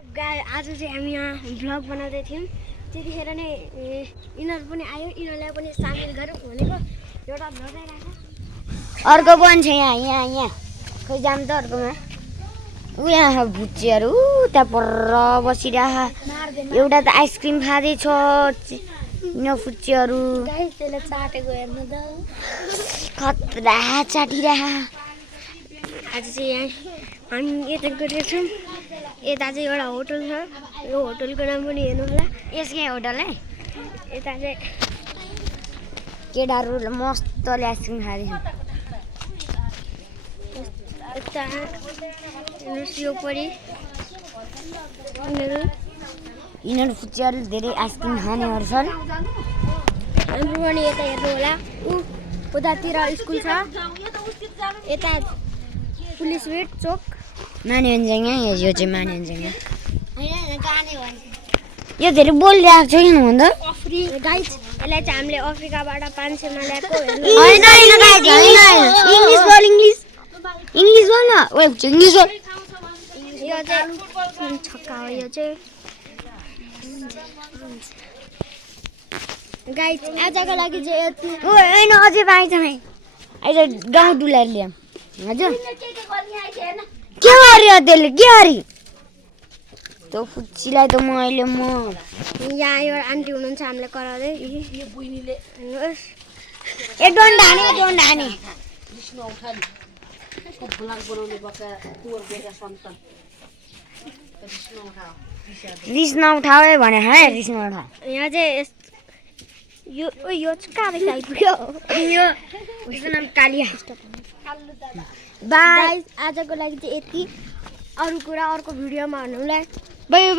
आज चाहिँ हामी यहाँ भ्लग बनाउँदै थियौँ त्यतिखेर नै यिनीहरू पनि आयो यिनीहरूलाई पनि सामेल गरौँ भनेको एउटा भ्लग आइरहेको अर्को पनि छ यहाँ खोइ जाम त अर्कोमा ऊ यहाँ भुच्चीहरू त्यहाँ पर बसिरह एउटा त आइसक्रिम खाँदैछ फुच्चीहरू त्यसले चाटेको हेर्नु त खतरा चाटिरह आज चाहिँ यहाँ हामी यता गइरहेछौँ यता चाहिँ एउटा होटल छ यो होटलको नाम पनि हेर्नु होला यसकै होटल है यता चाहिँ केटाहरू मस्तले आइसक्रिम खाँदैछ यता हेर्नुहोस् यो परि यिनीहरू फुच्चीहरू धेरै आइसक्रिम खानेहरू छन् हाम्रो पनि यता हेर्नु होला उतातिर स्कुल छ यता पुलिस वेट चोक मानेन्ज्याङ यो चाहिँ मानेन्ज्याङ यो धेरै बोलिरहेको छ किन भन्दा गाइज यसलाई चाहिँ हामीले अफ्रिकाबाट 500 मा ल्याएको इङ्ग्लिस बोल न ओए इङ्ग्लिस बोल यो चाहिँ छक्का हो यो चाहिँ गाइज आजको लागि चाहिँ यति होइन अझै बाँकी छ भाइ अहिले गाउँ डुलाएर ल्याऊँ हजुर के गर्यो त्यसले के गरी त्यो फुच्चीलाई त मैले यहाँ यो आन्टी हुनुहुन्छ हामीले कराउँदै हेर्नुहोस् ए डोन्ट हाने रिस नउठाऊ है भने है रिस नउठाऊ यहाँ चाहिँ यो चाहिँ कहाँदेखि आइपुग्यो उसको नाम कालिया बाई आजको लागि चाहिँ यति अरू कुरा अर्को भिडियोमा भन्नुलाई बाई